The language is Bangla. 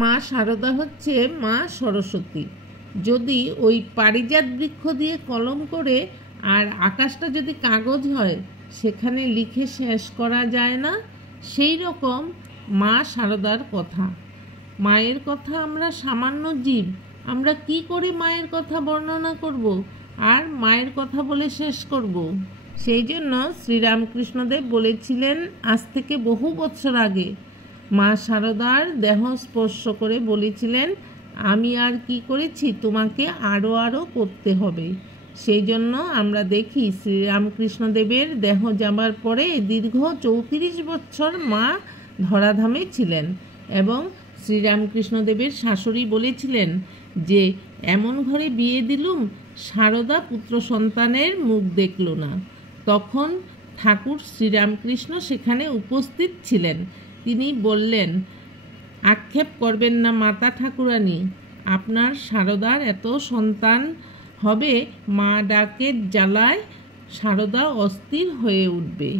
মা শারদা হচ্ছে মা সরস্বতী। যদি ওই পারিজাত বৃক্ষ দিয়ে কলম করে আর আকাশটা যদি কাগজ হয়, সেখানে লিখে শেষ করা যায় না। সেই রকম মা শারদার কথা। মায়ের কথা আমরা সামান্য জীব, আমরা কি করে মায়ের কথা বর্ণনা করব আর মায়ের কথা বলে শেষ করব? সেই জন্য শ্রীরামকৃষ্ণদেব বলেছিলেন আজ থেকে বহু বছর আগে, মা শারদার দেহ স্পর্শ করে বলেছিলেন, আমি আর কি করেছি, তোমাকে আরও আরও করতে হবে। সেই জন্য আমরা দেখি শ্রীরামকৃষ্ণদেবের দেহ যাবার পরে দীর্ঘ 34 বছর মা ধরাধামে ছিলেন এবং শ্রীরামকৃষ্ণদেবের শাশুড়ি বলেছিলেন যে এমন ঘরে বিয়ে দিলুম শারদা পুত্র সন্তানের মুখ দেখল না। তখন ঠাকুর শ্রীরামকৃষ্ণ সেখানে উপস্থিত ছিলেন। তিনি বললেন, আক্ষেপ করবেন না মাতা ঠাকুরানী, আপনার শারদার এত সন্তান হবে, মা ডাকের জ্বালায় শারদা অস্থির হয়ে উঠবে।